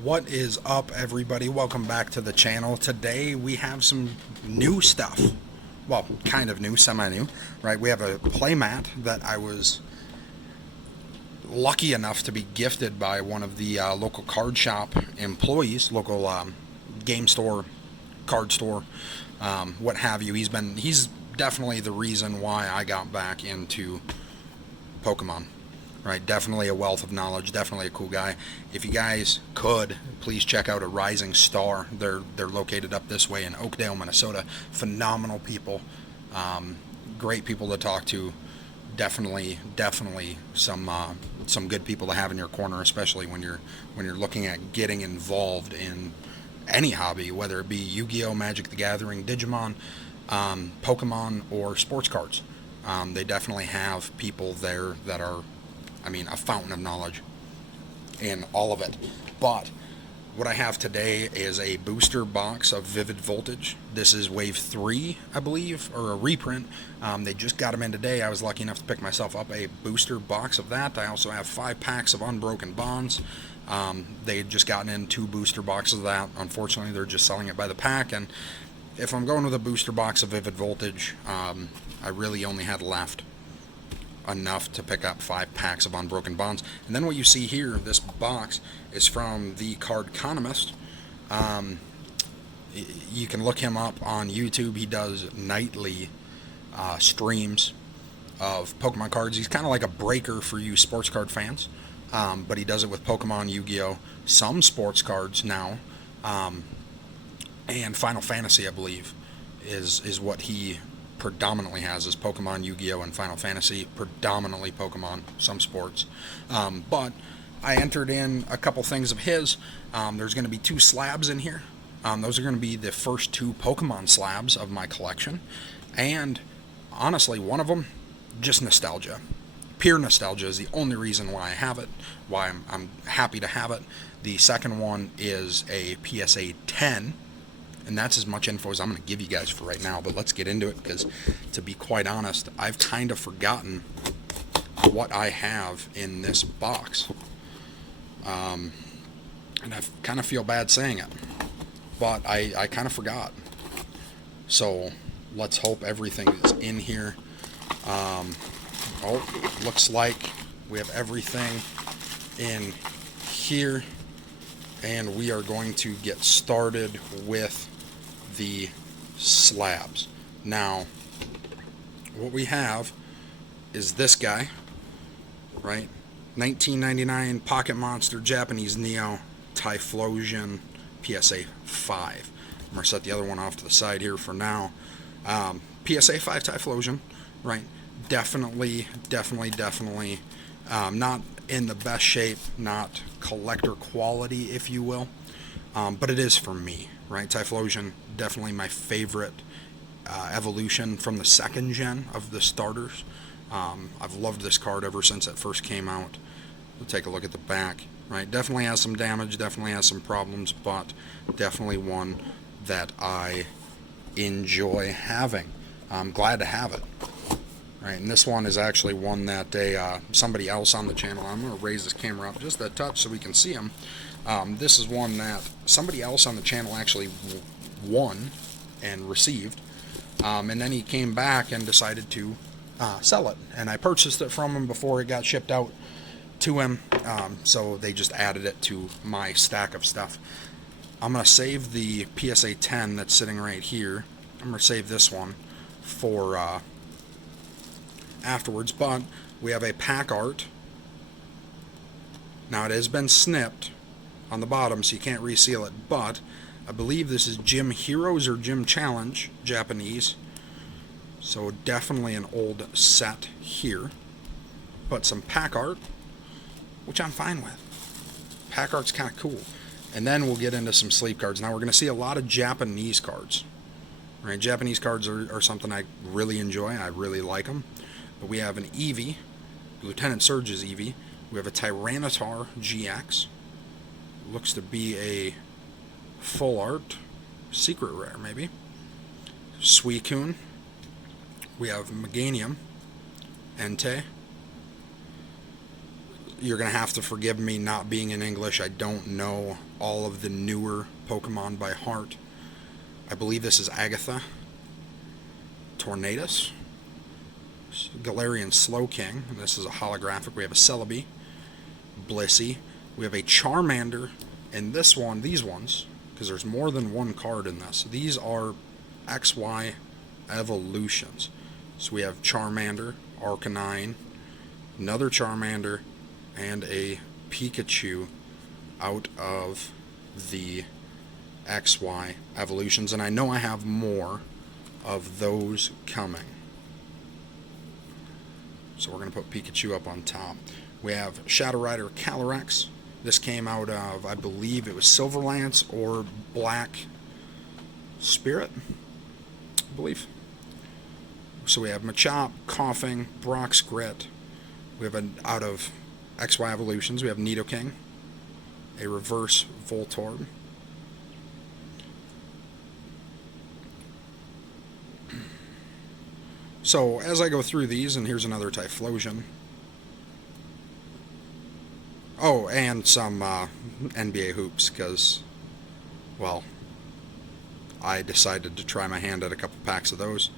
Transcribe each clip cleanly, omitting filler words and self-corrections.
What is up, everybody? Welcome back to the channel. Today we have some new stuff. Well, kind of new, semi-new, right? We have a playmat that I was lucky enough to be gifted by one of the local card shop employees, local game store, card store, what have you. He's definitely the reason why I got back into Pokemon. Right, definitely a wealth of knowledge, definitely a cool guy. If you guys could, please check out a Rising Star. They're located up this way in Oakdale, Minnesota. Phenomenal people, great people to talk to. Definitely some good people to have in your corner, especially when you're looking at getting involved in any hobby, whether it be Yu-Gi-Oh, Magic the Gathering, Digimon, Pokemon, or sports cards. They definitely have people there that are, a fountain of knowledge in all of it. But what I have today is a booster box of Vivid Voltage. This is Wave 3, I believe, or a reprint. They just got them in today. I was lucky enough to pick myself up a booster box of that. I also have 5 packs of Unbroken Bonds. They had just gotten in 2 booster boxes of that. Unfortunately, they're just selling it by the pack. And if I'm going with a booster box of Vivid Voltage, I really only had left enough to pick up 5 packs of Unbroken Bonds. And then what you see here, this box, is from the Cardconomist. You can look him up on YouTube. He does nightly streams of Pokemon cards. He's kind of like a breaker for you sports card fans, but he does it with Pokemon, Yu-Gi-Oh, some sports cards now, and Final Fantasy, I believe, is what he predominantly has, is Pokemon, Yu-Gi-Oh, and Final Fantasy. Predominantly Pokemon, some sports. But I entered in a couple things of his. There's going to be 2 slabs in here. Those are going to be the first 2 Pokemon slabs of my collection. And honestly, one of them, just nostalgia. Pure nostalgia is the only reason why I have it, why I'm happy to have it. The second one is a PSA 10. And that's as much info as I'm going to give you guys for right now. But let's get into it, because to be quite honest, I've kind of forgotten what I have in this box. And I kind of feel bad saying it, but I kind of forgot. So let's hope everything is in here. Looks like we have everything in here. And we are going to get started with the slabs. Now, what we have is this guy, right? 1999 Pocket Monster Japanese Neo Typhlosion PSA 5. I'm going to set the other one off to the side here for now. PSA 5 Typhlosion, right? Definitely, not in the best shape, not collector quality, if you will, but it is for me, right? Typhlosion, definitely my favorite evolution from the second gen of the starters. I've loved this card ever since it first came out. We'll take a look at the back, right? Definitely has some damage, definitely has some problems, but definitely one that I enjoy having. I'm glad to have it. Right, and this one is actually one that somebody else on the channel, I'm going to raise this camera up just a touch so we can see him. This is one that somebody else on the channel actually won and received, and then he came back and decided to sell it, and I purchased it from him before it got shipped out to him, so they just added it to my stack of stuff. I'm going to save the PSA 10 that's sitting right here. I'm going to save this one for afterwards, but we have a pack art. Now, it has been snipped on the bottom, so you can't reseal it, but I believe this is Gym Heroes or Gym Challenge Japanese, so definitely an old set here, but some pack art, which I'm fine with. Pack art's kind of cool. And then we'll get into some sleeve cards. Now, we're going to see a lot of Japanese cards, right? Japanese cards are something I really enjoy. I really like them. But we have an Eevee, Lieutenant Surge's Eevee. We have a Tyranitar GX. Looks to be a full art, secret rare maybe. Suicune. We have Meganium, Entei, you're going to have to forgive me not being in English. I don't know all of the newer Pokemon by heart. I believe this is Agatha, Tornadus, Galarian Slowking. This is a holographic. We have a Celebi, Blissey. We have a Charmander. And this one, these ones, because there's more than one card in this, these are XY evolutions. So we have Charmander, Arcanine, another Charmander, and a Pikachu out of the XY evolutions. And I know I have more of those coming. So we're going to put Pikachu up on top. We have Shadow Rider Calyrex. This came out of, I believe it was Silverlance or Black Spirit, I believe. So we have Machop, Coughing, Brock's Grit. We have out of XY Evolutions, we have Nidoking, a Reverse Voltorb. So as I go through these, and here's another Typhlosion. Oh, and some NBA hoops, because, well, I decided to try my hand at a couple packs of those.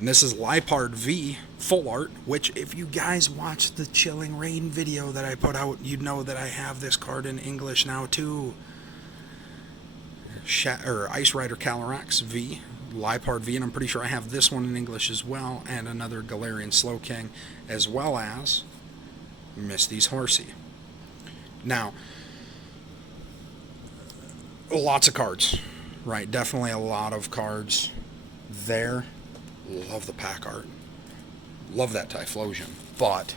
And this is Liepard V Full Art, which if you guys watched the Chilling Rain video that I put out, you'd know that I have this card in English now too. Ice Rider Calyrex V, Liepard V, and I'm pretty sure I have this one in English as well, and another Galarian Slowking, as well as Misty's Horsey. Now, lots of cards, right? Definitely a lot of cards there. Love the pack art. Love that Typhlosion. But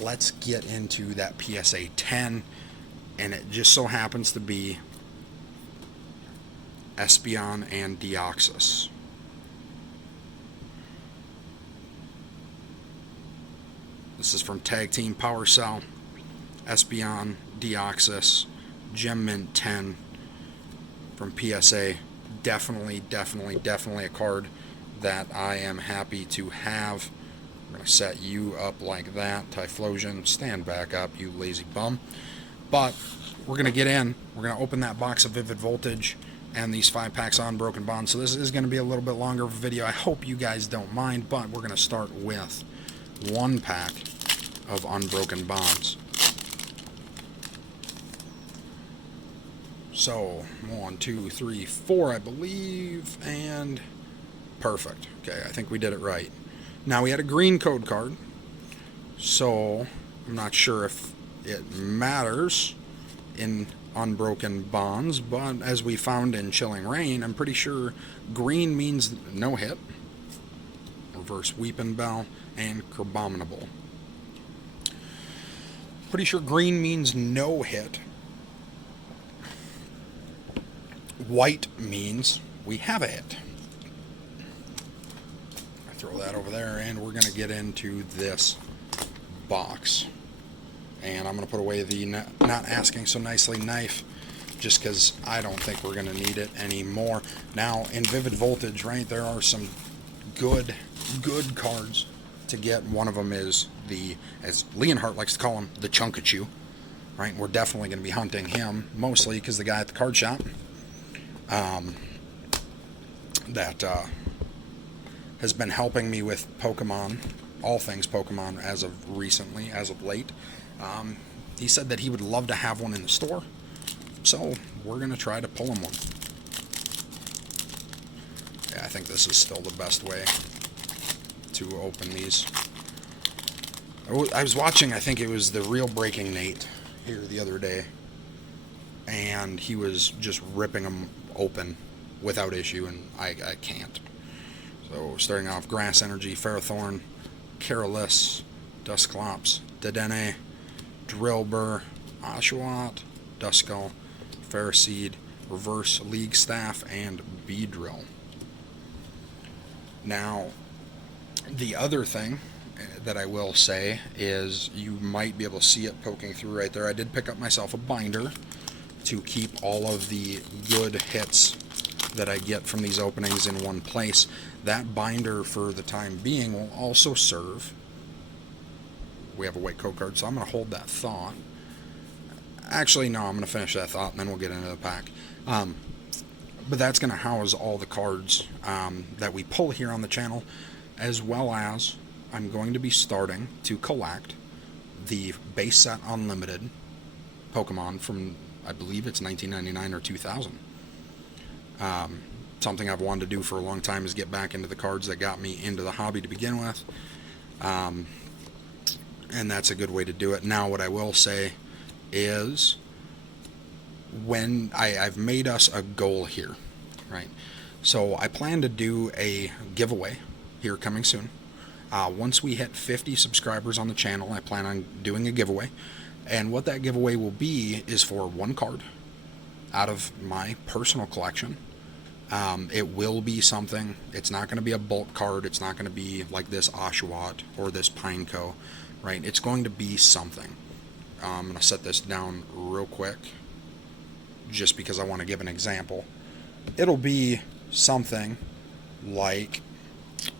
let's get into that PSA 10, and it just so happens to be Espeon and Deoxys. This is from Tag Team Power Cell. Espeon, Deoxys, Gem Mint 10 from PSA. Definitely a card that I am happy to have. I'm going to set you up like that. Typhlosion, stand back up, you lazy bum. But we're going to get in. We're going to open that box of Vivid Voltage and these 5 packs of Unbroken Bonds. So this is going to be a little bit longer of a video. I hope you guys don't mind, but we're going to start with 1 pack of Unbroken Bonds. So 1, 2, 3, 4, I believe, and perfect. Okay, I think we did it right. Now we had a green code card, so I'm not sure if it matters in Unbroken Bonds, but as we found in Chilling Rain, I'm pretty sure green means no hit, Reverse Weeping Bell, and Crabominable. Pretty sure green means no hit. White means we have a hit. I throw that over there, and we're going to get into this box. And I'm going to put away the not asking so nicely knife, just because I don't think we're going to need it anymore. Now, in Vivid Voltage, right, there are some good cards to get. One of them is the, as Leonhardt likes to call him, the Chunkachu, right? We're definitely going to be hunting him, mostly because the guy at the card shop that has been helping me with Pokemon, all things Pokemon as of recently, as of late. He said that he would love to have one in the store, so we're going to try to pull him one. Yeah, I think this is still the best way to open these. I was watching, I think it was the Real Breaking Nate here the other day, and he was just ripping them open without issue, and I can't. So starting off, Grass Energy, Ferrothorn, Carolus, Dusclops, Dedenne, Drillbur, Oshawott, Duskull, Ferroseed, Reverse League Staff, and Beedrill. Now, the other thing that I will say is you might be able to see it poking through right there. I did pick up myself a binder to keep all of the good hits that I get from these openings in one place. That binder, for the time being, will also serve we have a white code card. So I'm going to hold that thought. Actually, no, I'm going to finish that thought and then we'll get into the pack. But that's going to house all the cards that we pull here on the channel, as well as I'm going to be starting to collect the base set unlimited Pokemon from, I believe it's 1999 or 2000. Something I've wanted to do for a long time is get back into the cards that got me into the hobby to begin with. And that's a good way to do it. Now, what I will say is, when I've made us a goal here, right? So I plan to do a giveaway here coming soon. Once we hit 50 subscribers on the channel, I plan on doing a giveaway. And what that giveaway will be is for one card out of my personal collection. It will be something. It's not going to be a bulk card. It's not going to be like this Oshawott or this Pineco, right? It's going to be something. I'm going to set this down real quick just because I want to give an example. It'll be something like,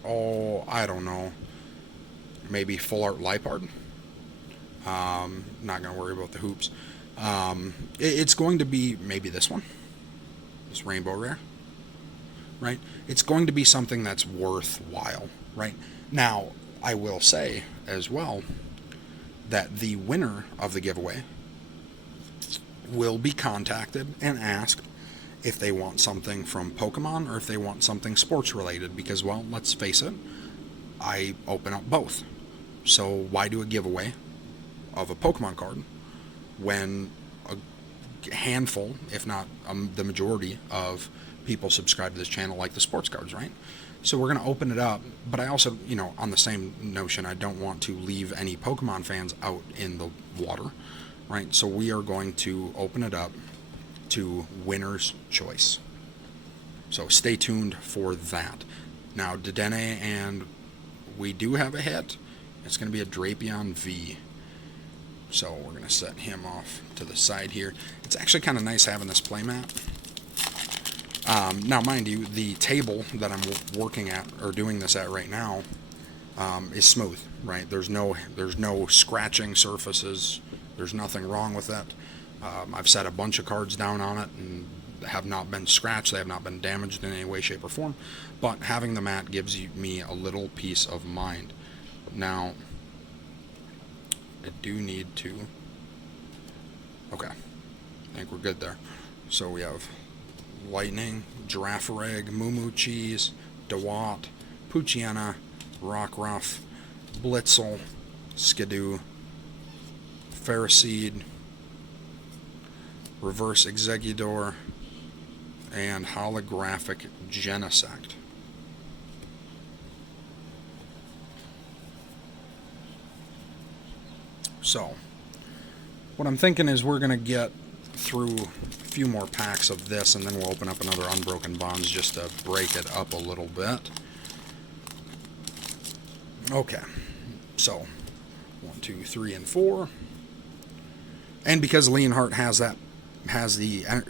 oh, I don't know, maybe Full Art Lipard. Not going to worry about the hoops. It's going to be maybe this one, this Rainbow Rare, right? It's going to be something that's worthwhile, right? Now, I will say as well that the winner of the giveaway will be contacted and asked if they want something from Pokemon or if they want something sports related, because, well, let's face it, I open up both. So why do a giveaway of a Pokemon card when a handful, if not the majority of people subscribe to this channel like the sports cards, right? So we're going to open it up, but I also, on the same notion, I don't want to leave any Pokemon fans out in the water, right? So we are going to open it up to winner's choice. So stay tuned for that. Now, Dedenne, and we do have a hit. It's going to be a Drapion V. So we're going to set him off to the side here. It's actually kind of nice having this playmat. Now, mind you, the table that I'm working at, or doing this at right now, is smooth, right? There's no scratching surfaces. There's nothing wrong with it. I've set a bunch of cards down on it and have not been scratched. They have not been damaged in any way, shape, or form. But having the mat gives me a little peace of mind. Now, I do need to... Okay. I think we're good there. So we have Lightning, Girafarig, Moo Cheese, Dewott, Poochyena, Rockruff, Blitzel, Skidoo, Ferroseed, Reverse Exeggutor, and Holographic Genesect. So, what I'm thinking is we're going to get through a few more packs of this, and then we'll open up another Unbroken Bonds just to break it up a little bit. Okay, so 1, 2, 3, and 4. And because Leonhardt has the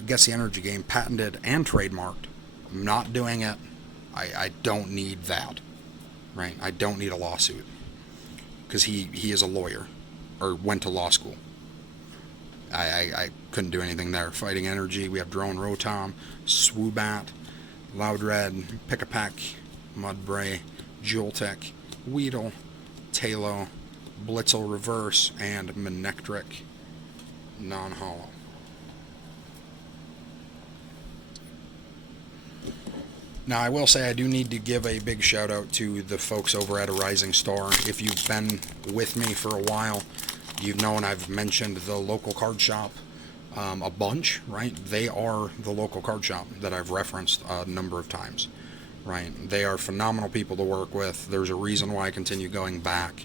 Guess the Energy game patented and trademarked, I'm not doing it. I don't need that, right? I don't need a lawsuit because he is a lawyer, or went to law school. I couldn't do anything there. Fighting Energy, we have Drone Rotom, Swoobat, Loudred, Pick-a-Peck, Mudbray, Joltek, Weedle, Talo, Blitzel Reverse, and Manectric non-hollow. Now, I will say I do need to give a big shout out to the folks over at A Rising Star. If you've been with me for a while, you've known I've mentioned the local card shop a bunch, right? They are the local card shop that I've referenced a number of times, right? They are phenomenal people to work with. There's a reason why I continue going back.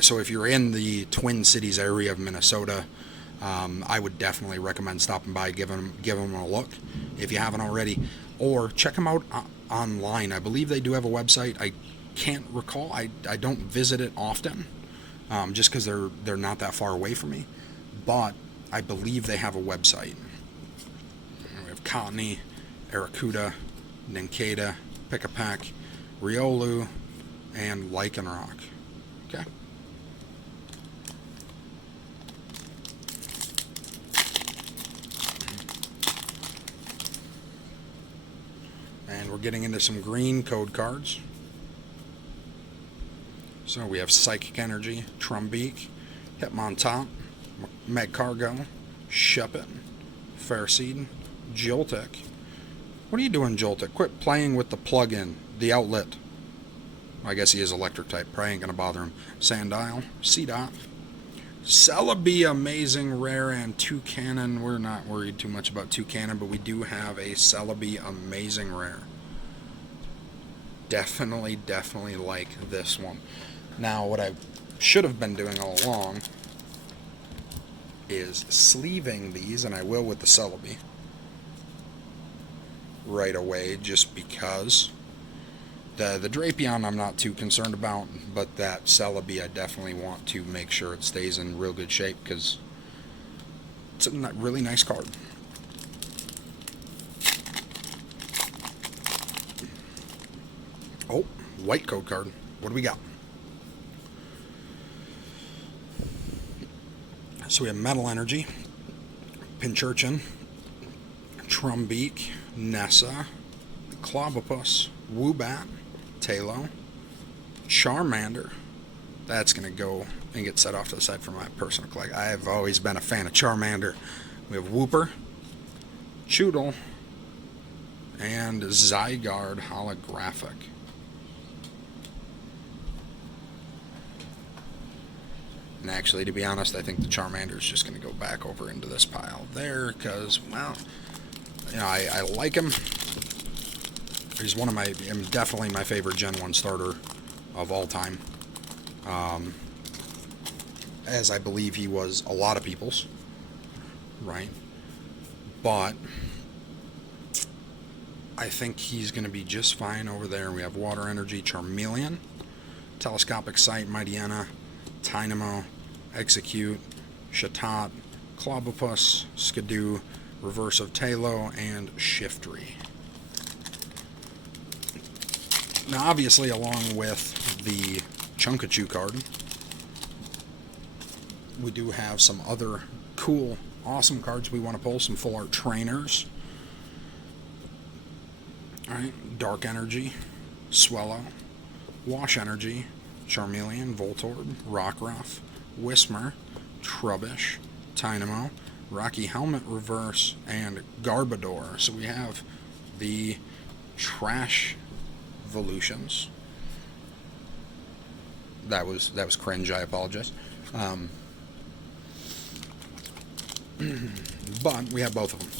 So if you're in the Twin Cities area of Minnesota, I would definitely recommend stopping by, give them a look if you haven't already, or check them out online. I believe they do have a website. I can't recall. I don't visit it often, just because they're not that far away from me, but I believe they have a website. We have Cottony, Aracuda, Nincada, Pick-a-Peck, Riolu, and Lycanroc. Okay. And we're getting into some green code cards. So we have Psychic Energy, Trumbeak, Hitmontop, Magcargo, Shuppet, Fairseed, Joltik. What are you doing, Joltik? Quit playing with the plug-in, the outlet. I guess he is electric type. Probably ain't going to bother him. Sandile, Seedot, Celebi, amazing rare, and Toucannon. We're not worried too much about Toucannon, but we do have a Celebi amazing rare. Definitely like this one. Now, what I should have been doing all along is sleeving these, and I will with the Celebi right away, just because the Drapion I'm not too concerned about, but that Celebi I definitely want to make sure it stays in real good shape, because it's a really nice card. Oh, white code card. What do we got? So we have Metal Energy, Pincurchin, Trumbeak, Nessa, Clobbopus, Woobat, Tailo, Charmander. That's going to go and get set off to the side for my personal collection. I have always been a fan of Charmander. We have Wooper, Choodle, and Zygarde holographic. And actually, to be honest, I think the Charmander is just going to go back over into this pile there, because, well, you know, I like him. He's one of my, definitely my favorite Gen 1 starter of all time. As I believe he was a lot of people's, right? But I think he's going to be just fine over there. We have Water Energy, Charmeleon, Telescopic Sight, Mightyena, Tynamo, Execute, Chatot, Clobbopus, Skidoo, Reverse of Tailo, and Shiftry. Now, obviously, along with the Chunkachu card, we do have some other cool, awesome cards we want to pull. Some full art trainers. Alright, Dark Energy, Swellow, Wash Energy, Charmeleon, Voltorb, Rockruff, Whismur, Trubbish, Tynamo, Rocky Helmet Reverse, and Garbodor. So we have the Trash Evolutions. That was cringe, I apologize. But we have both of them.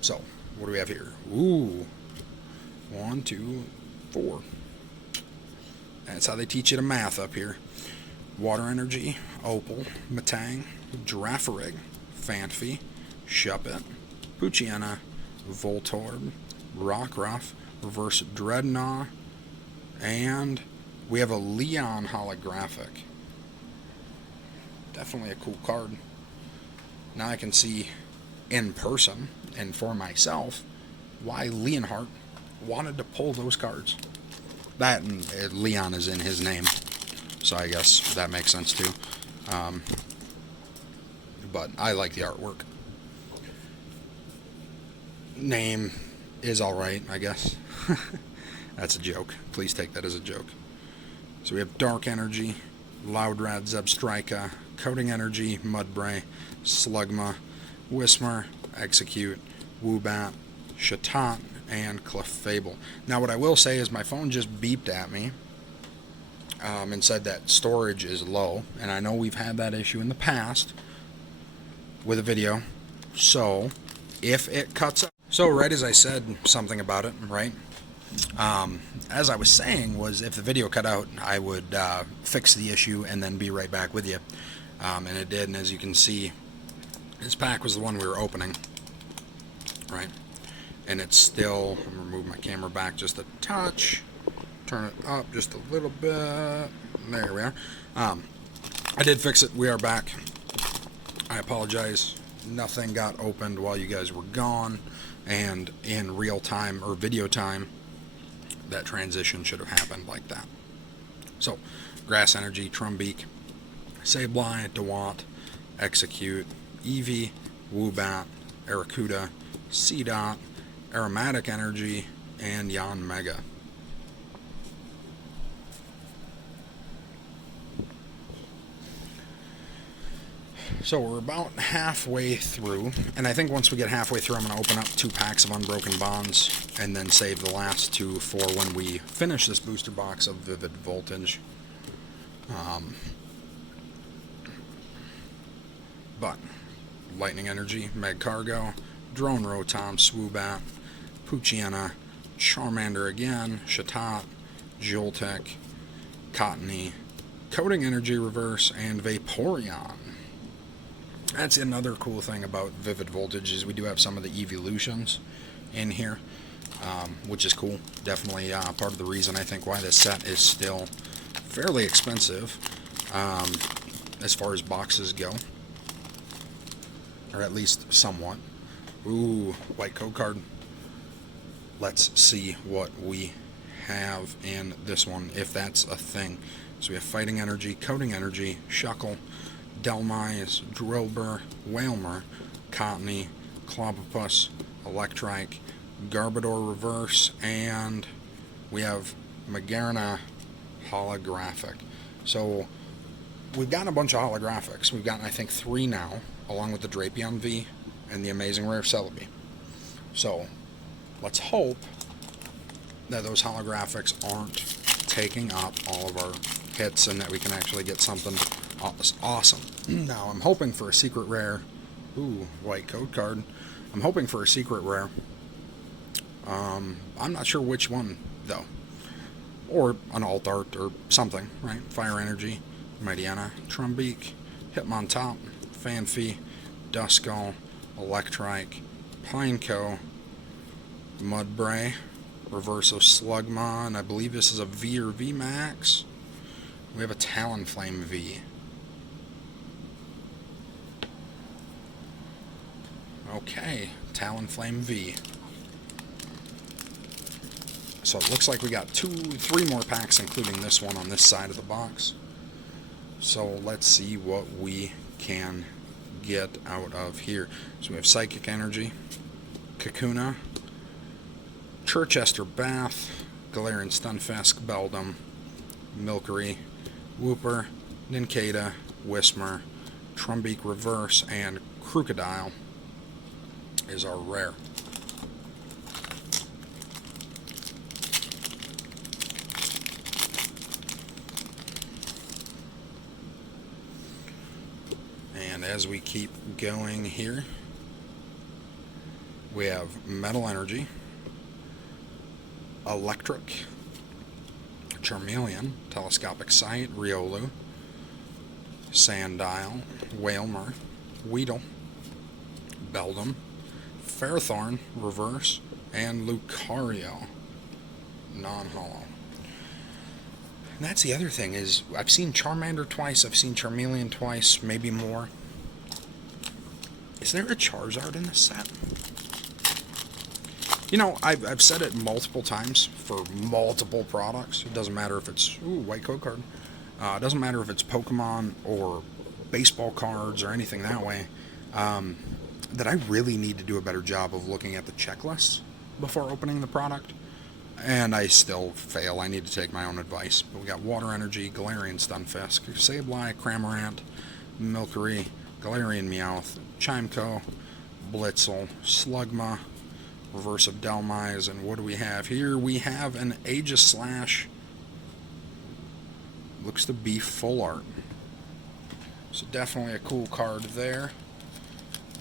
So, what do we have here? Ooh. 1, 2, 4. That's how they teach you to math up here. Water Energy, Opal, Metang, Girafarig, Phanpy, Shuppet, Poochyena, Voltorb, Rockruff, Reverse Dreadnought, and we have a Leon holographic. Definitely a cool card. Now I can see in person and for myself why Leonhardt wanted to pull those cards. That and Leon is in his name, so I guess that makes sense too. But I like the artwork. Name is alright, I guess. That's a joke. Please take that as a joke. So we have Dark Energy, Loudred, Zebstrika, Coating Energy, Mudbray, Slugma, Whismur, Execute, Woobat, Chatot, and Clefable. Now, what I will say is my phone just beeped at me and said that storage is low, and I know we've had that issue in the past with a video. So, if it cuts out, so right as I said something about it, right? As I was saying was if the video cut out, I would fix the issue and then be right back with you. And it did, and as you can see, this pack was the one we were opening, right? And it's still, I'm going to move my camera back just a touch, turn it up just a little bit, there we are. I did fix it, we are back. I apologize, nothing got opened while you guys were gone, and in real time, or video time, that transition should have happened like that. So, Grass Energy, Trumbeak, Sableye, DeWalt, Execute, Eevee, Woobat, Arrokuda, Seedot, Aromatic Energy, and Yanmega. So we're about halfway through, and I think once we get halfway through, I'm going to open up 2 packs of Unbroken Bonds, and then save the last 2 for when we finish this booster box of Vivid Voltage. But Lightning Energy, Magcargo, Drone Rotom, Swoobat, Poochyena, Charmander again, Chatot, Joltek, Cottony, Coding Energy Reverse, and Vaporeon. That's another cool thing about Vivid Voltage is we do have some of the evolutions in here, which is cool. Definitely part of the reason I think why this set is still fairly expensive as far as boxes go, or at least somewhat. Ooh, white code card. Let's see what we have in this one, if that's a thing. So we have Fighting Energy, Coding Energy, Shuckle, Delmise, Drillbur, Wailmer, Cottony, Clobbopus, Electrike, Garbodor Reverse, and we have Magarna Holographic. So we've gotten a bunch of holographics. We've gotten, I think, 3 now, along with the Drapion V and the Amazing Rare Celebi. So let's hope that those holographics aren't taking up all of our hits and that we can actually get something awesome. Now I'm hoping for a secret rare. Ooh, white code card. I'm hoping for a secret rare. I'm not sure which one though, or an alt art or something, right? Fire Energy, Mightyena, Trumbeak, Hitmontop, Fanfy, Duskull, Electrike, Pineco, Mudbray, Reverse of Slugma, and I believe this is a V or V Max. We have a Talonflame V. Okay, Talonflame V. So it looks like we got 3 more packs, including this one on this side of the box. So let's see what we can get out of here. So we have Psychic Energy, Kakuna, Chichester Bath, Galarian Stunfisk, Beldum, Milcery, Wooper, Nincada, Whismur, Trumbeak Reverse, and Crocodile is our rare. And as we keep going here, we have Metal Energy, Electric, Charmeleon, Telescopic Sight, Riolu, Sandile, Wailmer, Weedle, Beldum, Ferrothorn, Reverse, and Lucario, non-holo. And that's the other thing is I've seen Charmander twice, I've seen Charmeleon twice, maybe more. Is there a Charizard in this set? You know, I've said it multiple times for multiple products. It doesn't matter if it's, ooh, white code card. It doesn't matter if it's Pokemon or baseball cards or anything that way. That I really need to do a better job of looking at the checklists before opening the product. And I still fail. I need to take my own advice. But we got Water Energy, Galarian Stunfisk, Sableye, Cramorant, Milcery, Galarian Meowth, Chimeco, Blitzel, Slugma, Reverse of Delmise, and what do we have here? We have an Aegislash. Looks to be full art. So definitely a cool card there.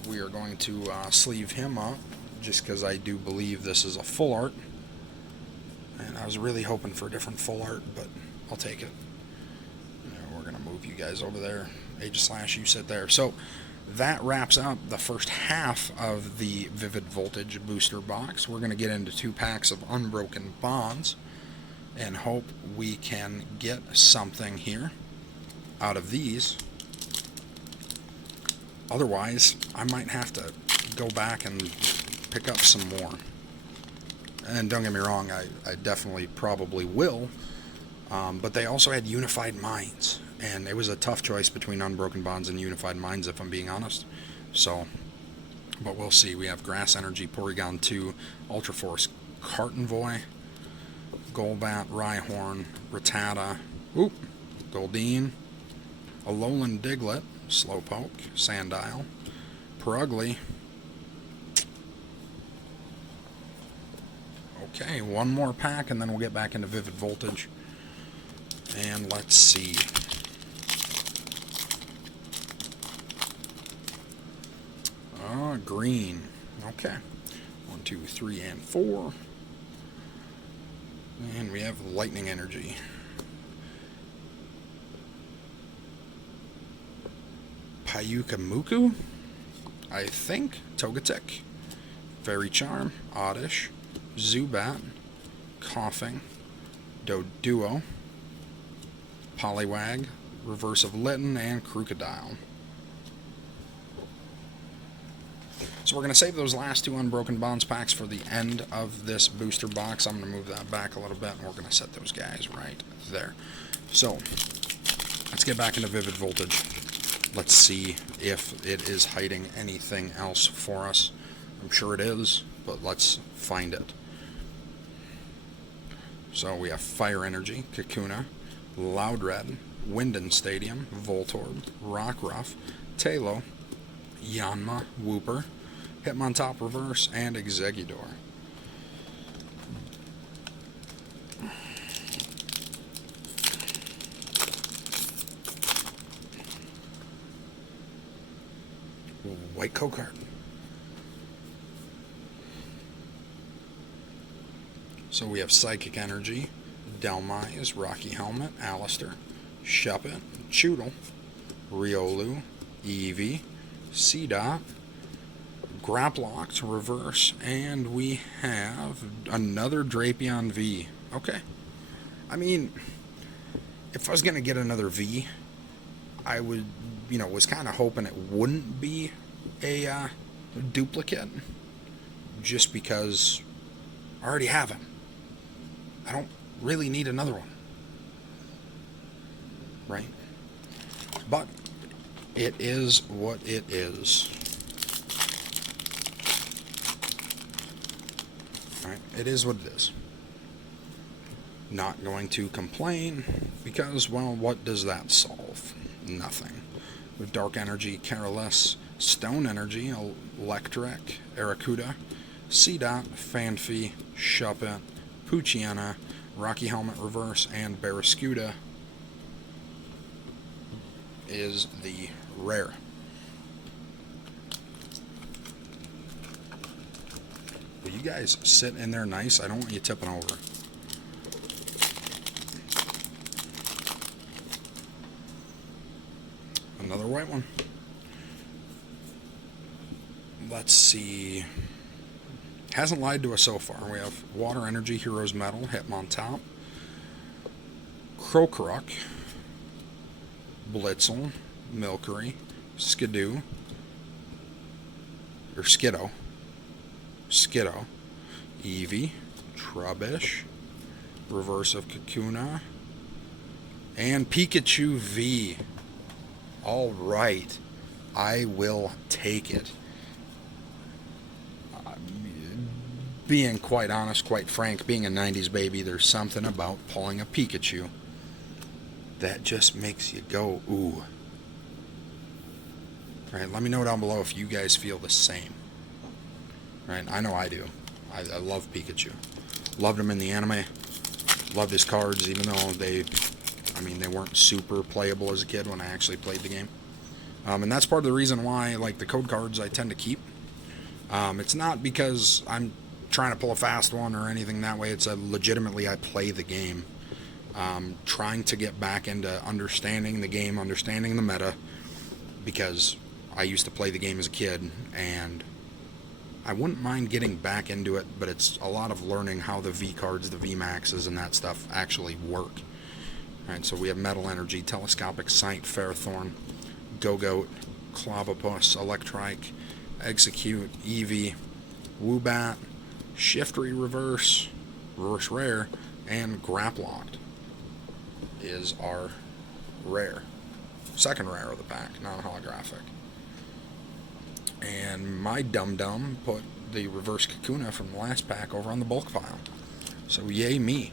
We are going to sleeve him up just because I do believe this is a full art. And I was really hoping for a different full art, but I'll take it. We're going to move you guys over there. Aegislash, you sit there. So that wraps up the first half of the Vivid Voltage booster box. We're going to get into 2 packs of Unbroken Bonds and hope we can get something here out of these. Otherwise, I might have to go back and pick up some more. And don't get me wrong, I definitely probably will. But they also had Unified Minds. And it was a tough choice between Unbroken Bonds and Unified Minds, if I'm being honest. So, but we'll see. We have Grass Energy, Porygon 2, Ultra Force, Cartonvoy, Golbat, Rhyhorn, Rattata, Goldeen, Alolan Diglett, Slowpoke, Sandile, Purugly. Okay, one more pack and then we'll get back into Vivid Voltage. And let's see. Green. Okay. 1, 2, 3, and 4. And we have Lightning Energy. Payukamuku, I think. Togetic. Fairy Charm. Oddish. Zubat. Coughing. Doduo. Poliwag. Reverse of Litten, and Crocodile. So we're going to save those last 2 Unbroken Bonds packs for the end of this booster box. I'm going to move that back a little bit, and we're going to set those guys right there. So, let's get back into Vivid Voltage. Let's see if it is hiding anything else for us. I'm sure it is, but let's find it. So we have Fire Energy, Kakuna, Loudred, Winden Stadium, Voltorb, Rockruff, Tailo, Yanma, Wooper, Hitmontop Reverse, and Exeggutor. White code card. So we have Psychic Energy, Delmise, Rocky Helmet, Alistair, Shuppet, Choodle, Riolu, Eevee, Seedot, Grapploct, Reverse, and we have another Drapion V. Okay. I mean, if I was going to get another V, I would, was kind of hoping it wouldn't be a duplicate, just because I already have it. I don't really need another one. Right? But it is what it is. Right? It is what it is. Not going to complain because, well, what does that solve? Nothing. With Dark Energy, Careless, Stone Energy, Electric, Arrokuda, Seedot, Fanfy, Shuppet, Poochyena, Rocky Helmet Reverse, and Barraskewda is the rare. Will you guys sit in there nice? I don't want you tipping over. Another white one. Let's see. Hasn't lied to us so far. We have Water Energy, Heroes Metal, Hitmontop, Krokorok, Blitzel, Milcery, Skiddo, Eevee, Trubbish, Reverse of Kakuna, and Pikachu V. All right, I will take it. Being quite honest, quite frank, being a 90s baby, there's something about pulling a Pikachu that just makes you go, ooh. Right, let me know down below if you guys feel the same. Right, I know I do. I love Pikachu. Loved him in the anime. Loved his cards, even though they weren't super playable as a kid when I actually played the game. And that's part of the reason why, like, the code cards I tend to keep. It's not because I'm trying to pull a fast one or anything that way. It's legitimately I play the game. Trying to get back into understanding the game, understanding the meta, because I used to play the game as a kid, and I wouldn't mind getting back into it, but it's a lot of learning how the V cards, the V Maxes, and that stuff actually work. Alright, so we have Metal Energy, Telescopic Sight, Ferrothorn, Gogoat, Clobbopus, Electrike, Execute, Eevee, Woobat, Shiftry reverse, reverse rare, and Graplocked is our rare. Second rare of the pack, non-holographic. And my dum-dum put the reverse Kakuna from the last pack over on the bulk pile. So yay me.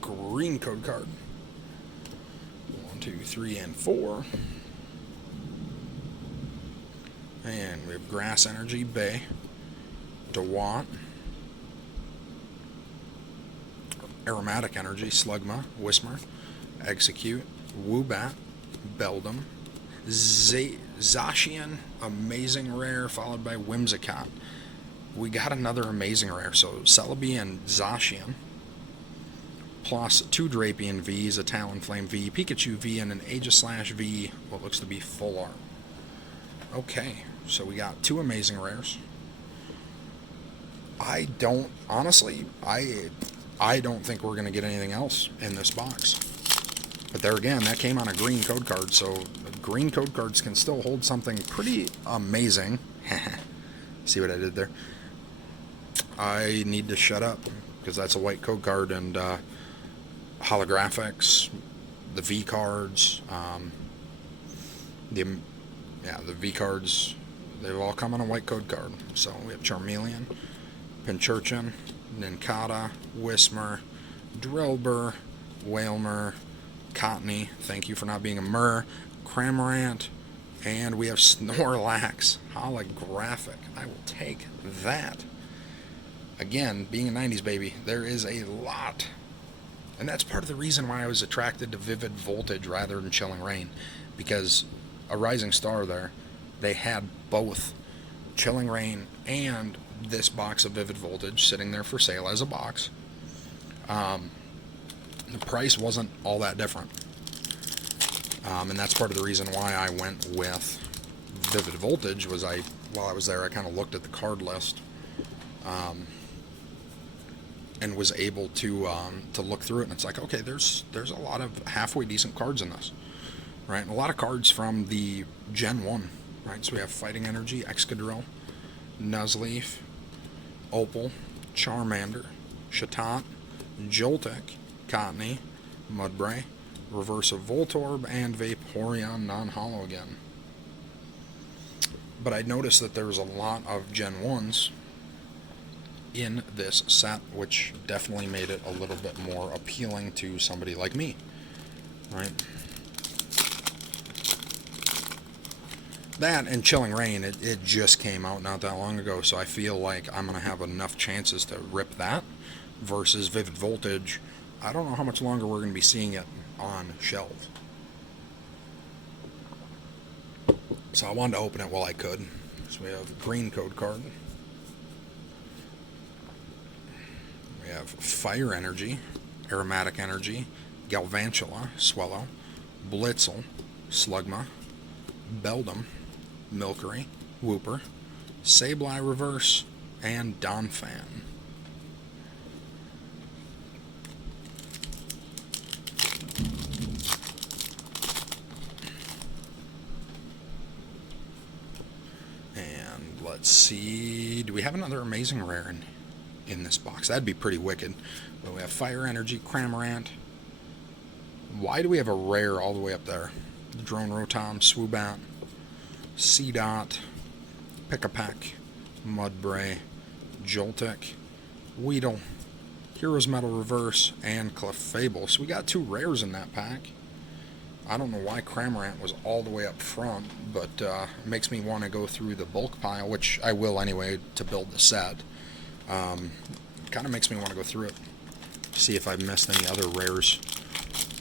Green code card. 1, 2, 3, and 4. And we have Grass Energy, Bay, DeWatt, Aromatic Energy, Slugma, Whismer, Execute, Woobat, Beldum, Zacian, Amazing Rare, followed by Whimsicott. We got another Amazing Rare, so Celebi and Zacian, plus 2 Drapion Vs, a Talonflame V, Pikachu V, and an Aegislash V, what looks to be full art. Okay, so we got 2 Amazing Rares. I don't think we're going to get anything else in this box. But there again, that came on a green code card, so green code cards can still hold something pretty amazing. See what I did there? I need to shut up, because that's a white code card, and holographics, the V cards, the V cards, they've all come on a white code card. So we have Charmeleon, Pincurchin, Nincada, Whismer, Drillbur, Wailmer, Cottony, thank you for not being a Murr, Cramorant, and we have Snorlax, holographic. I will take that. Again, being a 90s baby, there is a lot. And that's part of the reason why I was attracted to Vivid Voltage rather than Chilling Reign. Because a Rising Star there, they had both Chilling Reign and this box of Vivid Voltage sitting there for sale as a box. The price wasn't all that different. And that's part of the reason why I went with Vivid Voltage. While I was there, I kind of looked at the card list. And was able to look through it, and it's like, okay, there's a lot of halfway decent cards in this, right? And a lot of cards from the Gen 1, right? So we have Fighting Energy, Excadrill, Nuzleaf, Opal, Charmander, Chatot, Joltik, Cottony, Mudbray, Reverse of Voltorb, and Vaporeon non-holo again. But I noticed that there was a lot of Gen 1s in this set, which definitely made it a little bit more appealing to somebody like me, right? That and Chilling Reign, it just came out not that long ago, so I feel like I'm going to have enough chances to rip that versus Vivid Voltage. I don't know how much longer we're going to be seeing it on shelves. So I wanted to open it while I could. So we have green code card. We have Fire Energy, Aromatic Energy, Galvantula, Swellow, Blitzel, Slugma, Beldum, Milcery, Wooper, Sableye Reverse, and Donphan. And let's see, do we have another Amazing Rare in this box? That'd be pretty wicked. But we have Fire Energy, Cramorant. Why do we have a rare all the way up there? Drone Rotom, Swoobat, Seedot, Pick-a-Peck, Mudbray, Joltik, Weedle, Hero's Metal Reverse, and Clefable. So we got 2 rares in that pack. I don't know why Cramorant was all the way up front, but it makes me want to go through the bulk pile, which I will anyway to build the set. Kind of makes me want to go through it, see if I've missed any other rares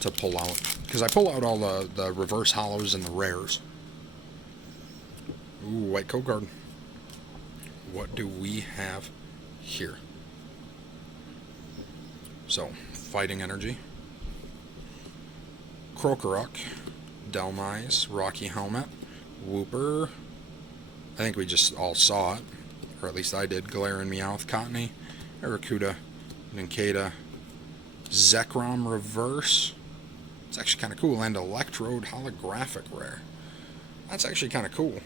to pull out. Because I pull out all the reverse hollows and the rares. Ooh, white code card. What do we have here? So, Fighting Energy, Krokorok, Delmise, Rocky Helmet, Wooper. I think we just all saw it, or at least I did. Galarian Meowth, Cottony, Arrokuda, Nincada, Zekrom Reverse. Is actually kind of cool. And Electrode holographic rare. That's actually kind of cool.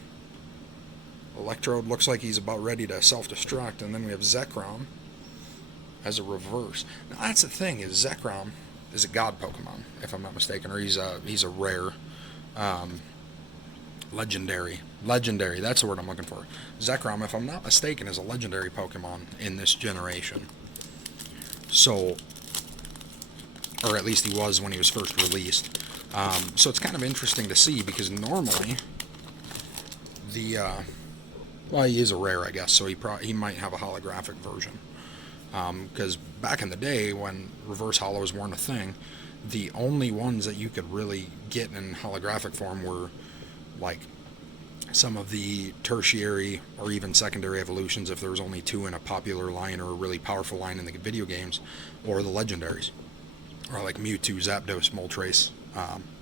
Electrode looks like he's about ready to self-destruct, and then we have Zekrom as a reverse. Now that's the thing, is Zekrom is a god Pokemon, if I'm not mistaken, or he's a rare, legendary. Legendary, that's the word I'm looking for. Zekrom, if I'm not mistaken, is a legendary Pokemon in this generation. So, or at least he was when he was first released. So it's kind of interesting to see, because normally well, he is a rare, I guess, so he might have a holographic version. Because back in the day, when reverse holos weren't a thing, the only ones that you could really get in holographic form were like some of the tertiary or even secondary evolutions, if there was only two in a popular line or a really powerful line in the video games, or the legendaries, or like Mewtwo, Zapdos, Moltres,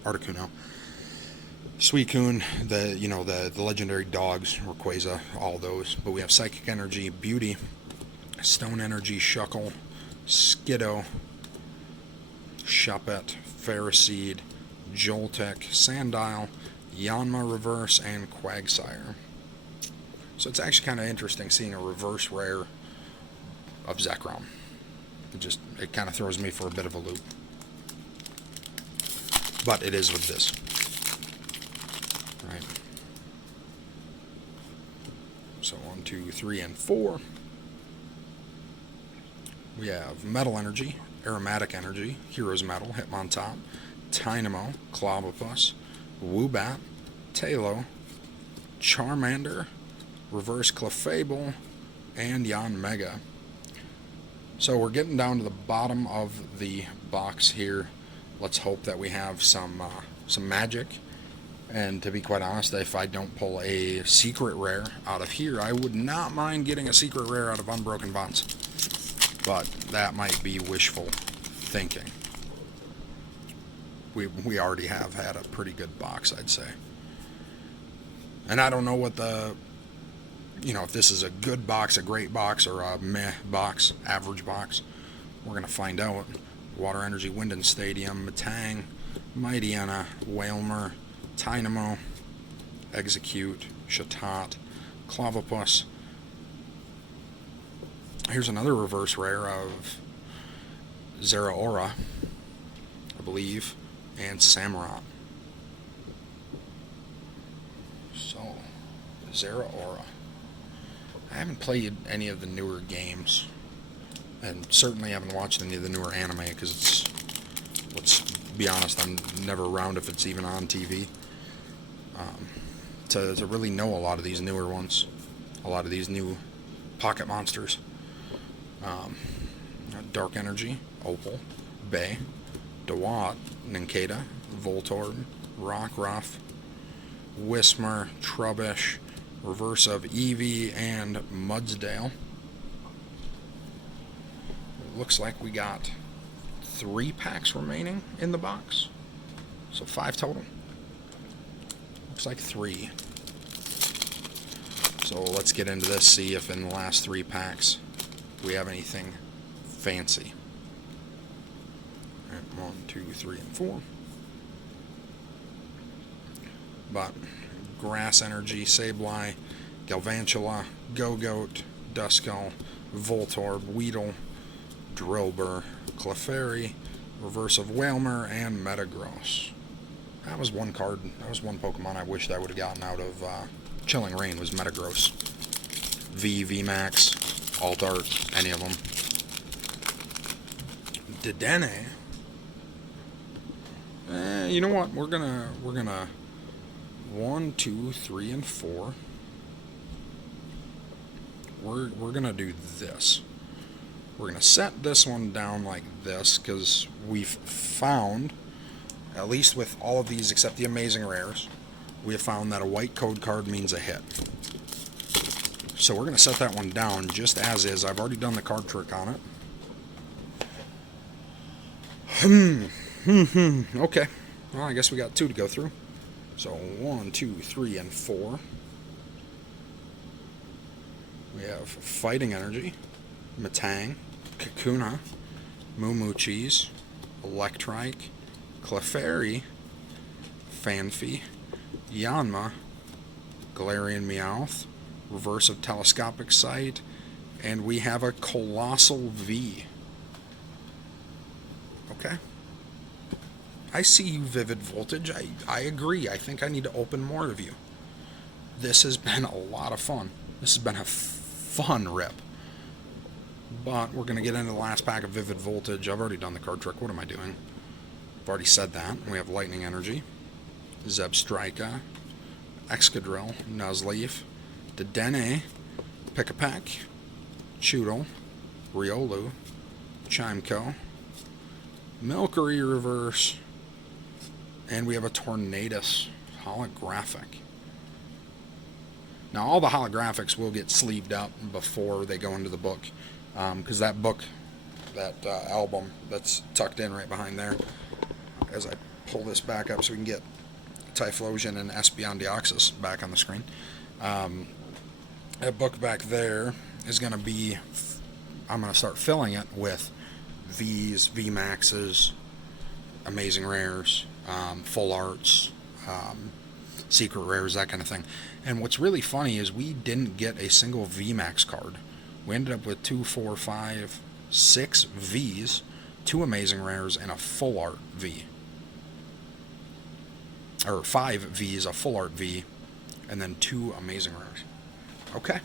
Articuno, Suicune, the legendary dogs, Rayquaza, all those. But we have Psychic Energy, Beauty, Stone Energy, Shuckle, Skiddo, Shuppet, Ferroseed, Joltek, Sandile, Yanma Reverse, and Quagsire. So it's actually kind of interesting seeing a reverse rare of Zekrom. It kind of throws me for a bit of a loop. But it is with this. Right. So 1, 2, 3, and 4. We have Metal Energy, Aromatic Energy, Hero's Metal, Hitmontop, Tynamo, Clobbopus, Woobat, Tailo, Charmander, Reverse Clefable, and Yanmega. So we're getting down to the bottom of the box here. Let's hope that we have some magic. And to be quite honest, if I don't pull a secret rare out of here, I would not mind getting a secret rare out of Unbroken Bonds. But that might be wishful thinking. We already have had a pretty good box, I'd say. And I don't know what if this is a good box, a great box, or a meh box, average box. We're going to find out. Water Energy, Winden Stadium, Metang, Mightyena, Wailmer, Tynamo, Execute, Chatot, Clobbopus. Here's another reverse rare of Zeraora, I believe, and Samurott. So, Zeraora. I haven't played any of the newer games, and certainly haven't watched any of the newer anime, because let's be honest, I'm never around if it's even on TV. To really know a lot of these newer ones, a lot of these new pocket monsters. Dark Energy, Opal, Bay, Dewott, Nincada, Voltorb, Rockruff, Whismur, Trubbish, reverse of Eevee, and Mudsdale. It looks like we got 3 packs remaining in the box. So 5 total. Looks like 3. So let's get into this, see if in the last 3 packs we have anything fancy. All right, 1, 2, 3, and 4. But Grass Energy, Sableye, Galvantula, Go-Goat, Duskull, Voltorb, Weedle, Drillbur, Clefairy, reverse of Wailmer, and Metagross. That was one card, that was one Pokemon I wished I would have gotten out of Chilling Reign, was Metagross. VMAX, Alt Art, any of them. Dedenne. You know what? We're gonna 1, 2, 3, and 4. We're gonna do this. We're gonna set this one down like this, because we've found, at least with all of these except the amazing rares, we have found that a white code card means a hit. So we're going to set that one down just as is. I've already done the card trick on it. Okay. Well, I guess we got 2 to go through. So 1, 2, 3, and 4. We have Fighting Energy, Metang, Kakuna, Moo Cheese, Electrike, Clefairy, Fanfi, Yanma, Galarian Meowth, Reverse of Telescopic Sight, and we have a Colossal V. Okay. I see you, Vivid Voltage. I agree. I think I need to open more of you. This has been a lot of fun. This has been a fun rip. But we're going to get into the last pack of Vivid Voltage. I've already done the card trick. What am I doing? I've already said that. We have Lightning Energy, Zebstrika, Excadrill, Nuzleaf, Dedenne, Pick-a-Peck, Choodle, Riolu, Chimeco, Milcery Reverse, and we have a Tornadus holographic. Now, all the holographics will get sleeved up before they go into the book, because that book, that album that's tucked in right behind there, as I pull this back up so we can get Typhlosion and Espeon Deoxys back on the screen. That book back there is going to be, I'm going to start filling it with V's, VMAXs, Amazing Rares, Full Arts, Secret Rares, that kind of thing. And what's really funny is we didn't get a single VMAX card. We ended up with 2, 4, 5, 6 V's, 2 Amazing Rares, and a Full Art V. Or 5 V's, a Full Art V, and then 2 Amazing Rares. Okay.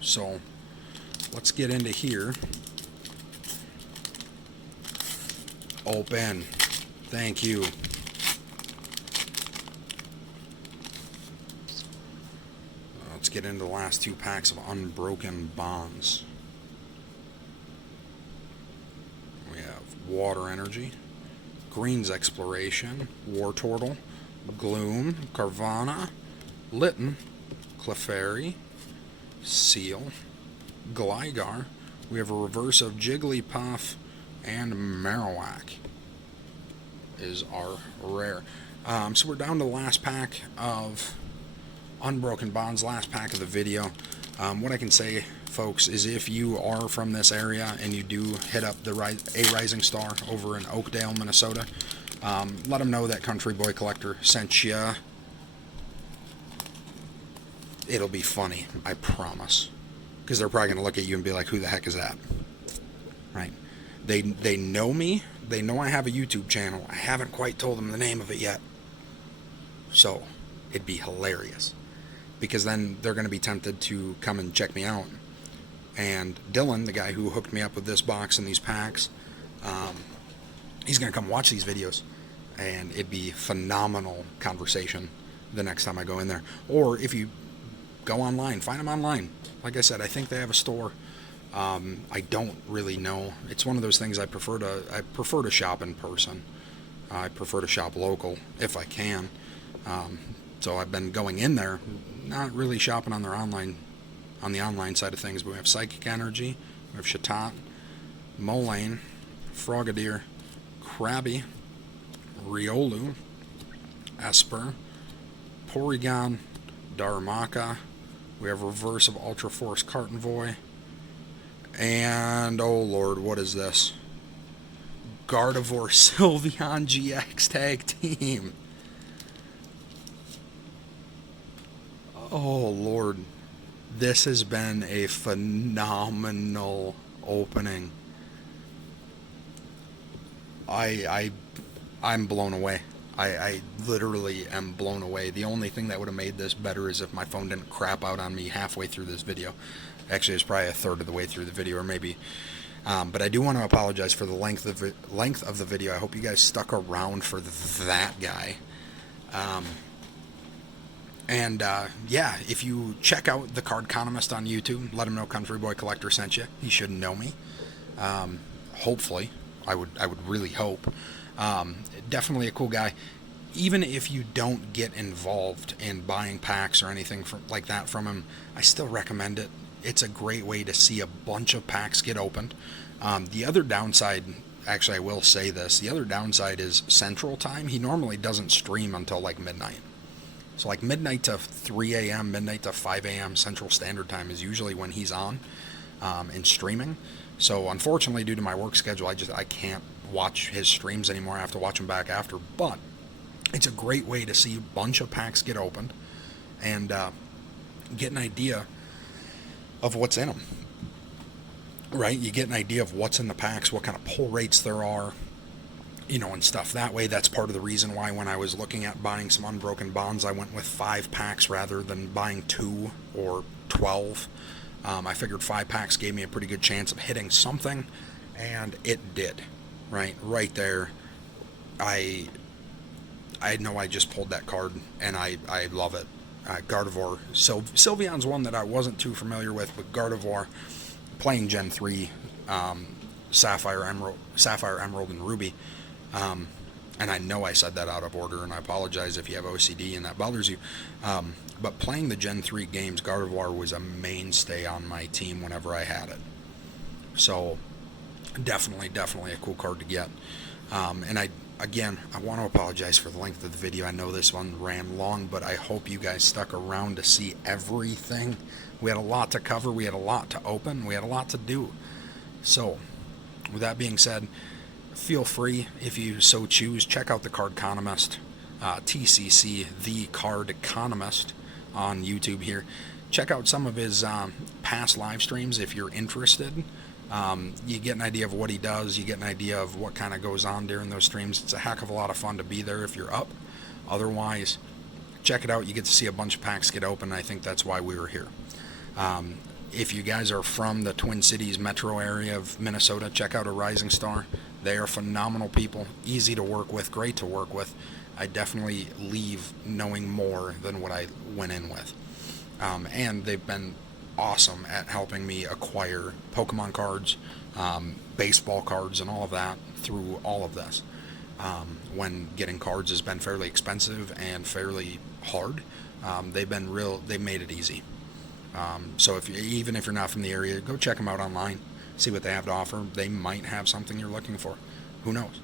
So, let's get into here. Open. Thank you. Let's get into the last 2 packs of Unbroken Bonds. We have Water Energy, Green's Exploration, Wartortle, Gloom, Carvana, Litten, Clefairy, Seal, Gligar. We have a reverse of Jigglypuff, and Marowak is our rare. So we're down to the last pack of Unbroken Bonds, last pack of the video. What I can say, folks, is if you are from this area and you do hit up the Rising Star over in Oakdale, Minnesota, let them know that Country Boy Collector sent you. It'll be funny, I promise. Because they're probably going to look at you and be like, who the heck is that? Right? They know me. They know I have a YouTube channel. I haven't quite told them the name of it yet. So, it'd be hilarious. Because then they're going to be tempted to come and check me out. And Dylan, the guy who hooked me up with this box and these packs, he's going to come watch these videos. And it'd be phenomenal conversation the next time I go in there. Or if you go online, find them online. Like I said, I think they have a store. I don't really know. It's one of those things I prefer to shop in person. I prefer to shop local if I can. So I've been going in there, not really shopping on the online side of things. But we have Psychic Energy, we have Chatot, Mulane, Frogadier, Krabby, Riolu, Esper, Porygon, Darumaka. We have reverse of Ultra Force Cartonvoy. And, oh lord, what is this? Gardevoir Sylveon GX Tag Team. Oh lord. This has been a phenomenal opening. I'm blown away. I literally am blown away. The only thing that would have made this better is if my phone didn't crap out on me halfway through this video. Actually, it's probably a third of the way through the video, or maybe. But I do want to apologize for the length of the video. I hope you guys stuck around for that guy. Yeah, if you check out the Card Economist on YouTube, let him know Country Boy Collector sent you. He should know me. Hopefully, I would really hope. Definitely a cool guy. Even if you don't get involved in buying packs or anything like that from him, I still recommend it. It's a great way to see a bunch of packs get opened. The other downside, actually I will say this, the other downside is Central Time. He normally doesn't stream until like midnight. So like midnight to 3 a.m., midnight to 5 a.m. Central Standard Time is usually when he's on and streaming. So unfortunately, due to my work schedule, I can't watch his streams anymore. I have to watch them back after. But it's a great way to see a bunch of packs get opened and get an idea of what's in them. Right? You get an idea of what's in the packs, what kind of pull rates there are, and stuff. That way, that's part of the reason why when I was looking at buying some Unbroken Bonds, I went with 5 packs rather than buying 2 or 12. I figured 5 packs gave me a pretty good chance of hitting something, and it did. Right there. I know I just pulled that card, and I love it. Gardevoir. So Sylveon's one that I wasn't too familiar with, but Gardevoir, playing Gen 3, Sapphire, Emerald, and Ruby. And I know I said that out of order, and I apologize if you have OCD and that bothers you. But playing the Gen 3 games, Gardevoir was a mainstay on my team whenever I had it. So definitely a cool card to get. And I want to apologize for the length of the video. I know this one ran long, but I hope you guys stuck around to see everything. We had a lot to cover. We had a lot to open. We had a lot to do. So, with that being said, feel free, if you so choose, check out the Card Economist, TCC, the Card Economist, on YouTube here. Check out some of his past live streams if you're interested. You get an idea of what he does. You get an idea of what kind of goes on during those streams. It's a heck of a lot of fun to be there if you're up. Otherwise, check it out. You get to see a bunch of packs get open. I think that's why we were here. If you guys are from the Twin Cities metro area of Minnesota, check out a Rising Star. They are phenomenal people, easy to work with, great to work with. I definitely leave knowing more than what I went in with. And they've been awesome at helping me acquire Pokemon cards, baseball cards, and all of that through all of this. When getting cards has been fairly expensive and fairly hard, they've made it easy. So even if you're not from the area, go check them out online, see what they have to offer. They might have something you're looking for. Who knows?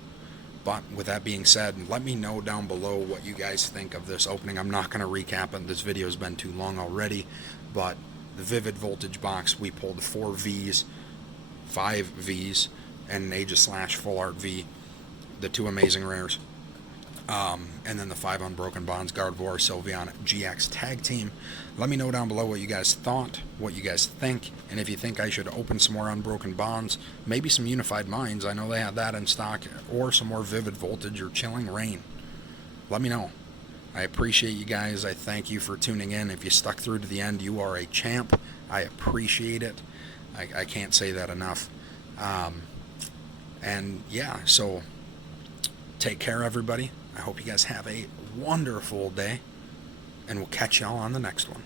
But with that being said, let me know down below what you guys think of this opening. I'm not going to recap it. This video has been too long already. But the Vivid Voltage box, we pulled 4 Vs, 5 Vs, and an Aegislash Full Art V. The 2 amazing rares. And then the 5 Unbroken Bonds, Gardevoir, Sylveon, GX Tag Team. Let me know down below what you guys thought, what you guys think, and if you think I should open some more Unbroken Bonds, maybe some Unified Minds, I know they have that in stock, or some more Vivid Voltage or Chilling Rain. Let me know. I appreciate you guys. I thank you for tuning in. If you stuck through to the end, you are a champ. I appreciate it. I can't say that enough. And yeah, so take care, everybody. I hope you guys have a wonderful day, and we'll catch y'all on the next one.